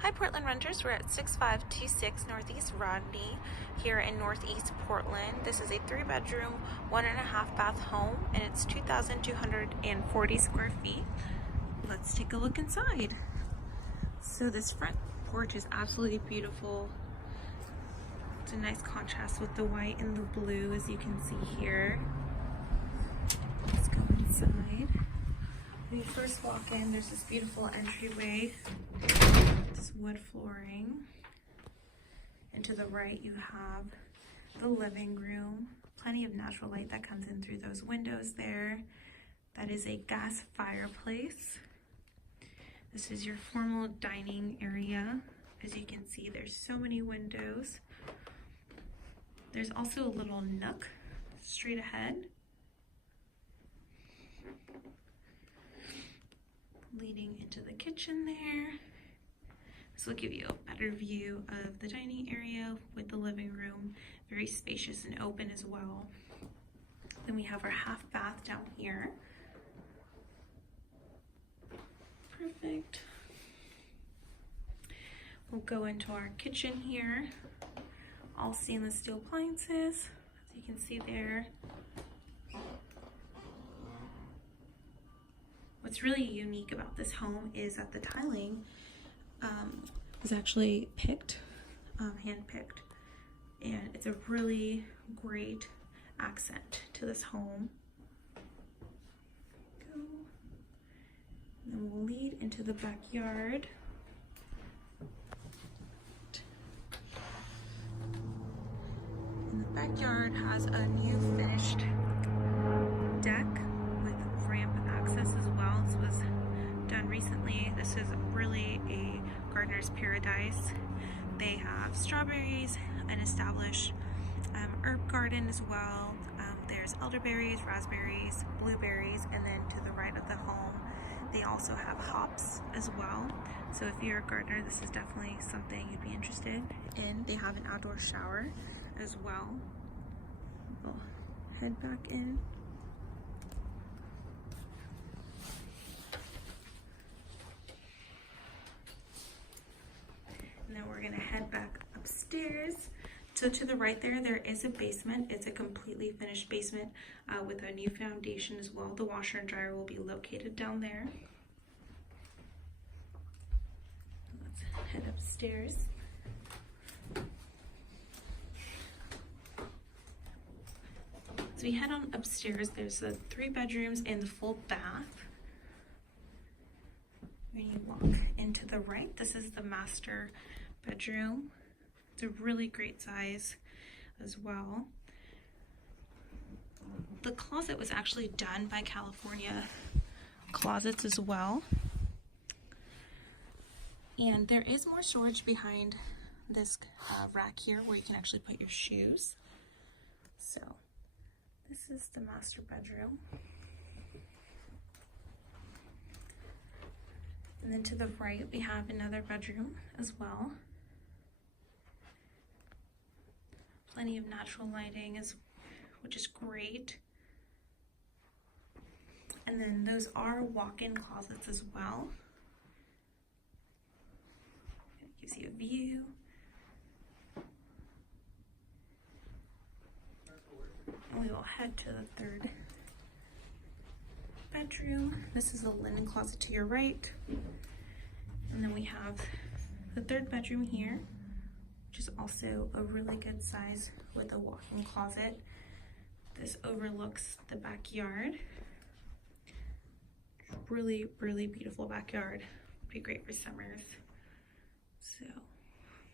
Hi Portland renters, we're at 6526 Northeast Rodney here in Northeast Portland. This is a 3-bedroom, 1.5 bath home and it's 2,240 square feet. Let's take a look inside. So this front porch is absolutely beautiful. It's a nice contrast with the white and the blue, as you can see here. Let's go inside. When you first walk in, there's this beautiful entryway. This wood flooring, and to the right you have the living room. Plenty of natural light that comes in through those windows there. That is a gas fireplace. This is your formal dining area. As you can see, there's so many windows. There's also a little nook straight ahead, leading into the kitchen there. This will give you a better view of the dining area with the living room, very spacious and open as well. Then we have our half bath down here. Perfect. We'll go into our kitchen here. All stainless steel appliances, as you can see there. What's really unique about this home is that the tiling is actually picked, hand-picked, and it's a really great accent to this home. Go. And then we'll lead into the backyard. And the backyard has a new finished deck with ramp access as well. This was done recently. This is really a gardener's paradise. They have strawberries, an established herb garden as well. There's elderberries, raspberries, blueberries, and then to the right of the home they also have hops as well. So if you're a gardener, this is definitely something you'd be interested in. They have an outdoor shower as well. We'll head back in. And then we're gonna head back upstairs. So to the right there is a basement. It's a completely finished basement with a new foundation as well. The washer and dryer will be located down there. Let's head upstairs. So we head on upstairs. There's the 3 bedrooms and the full bath. When you walk into the right, this is the master bedroom. It's a really great size as well. The closet was actually done by California Closets as well. And there is more storage behind this rack here where you can actually put your shoes. So this is the master bedroom. And then to the right, we have another bedroom as well. Plenty of natural lighting, which is great. And then those are walk-in closets as well. It gives you a view. And we will head to the 3rd bedroom. This is a linen closet to your right. And then we have the 3rd bedroom here, which is also a really good size with a walk-in closet. This overlooks the backyard. Really, really beautiful backyard. Would be great for summers. So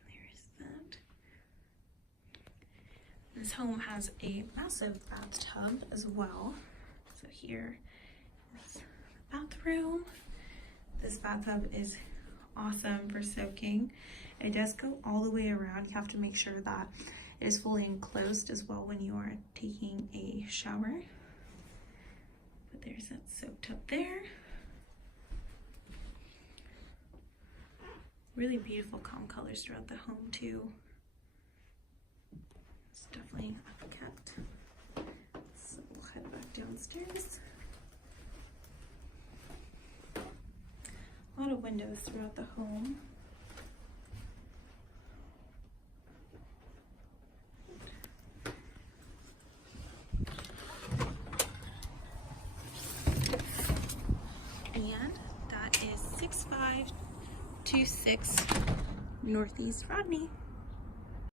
there's that. This home has a massive bathtub as well. So here is the bathroom. This bathtub is awesome for soaking. It does go all the way around. You have to make sure that it is fully enclosed as well when you are taking a shower. But there's that soak tub there. Really beautiful calm colors throughout the home too. It's definitely upkept. So we'll head back downstairs. A lot of windows throughout the home. 6526 Northeast Rodney.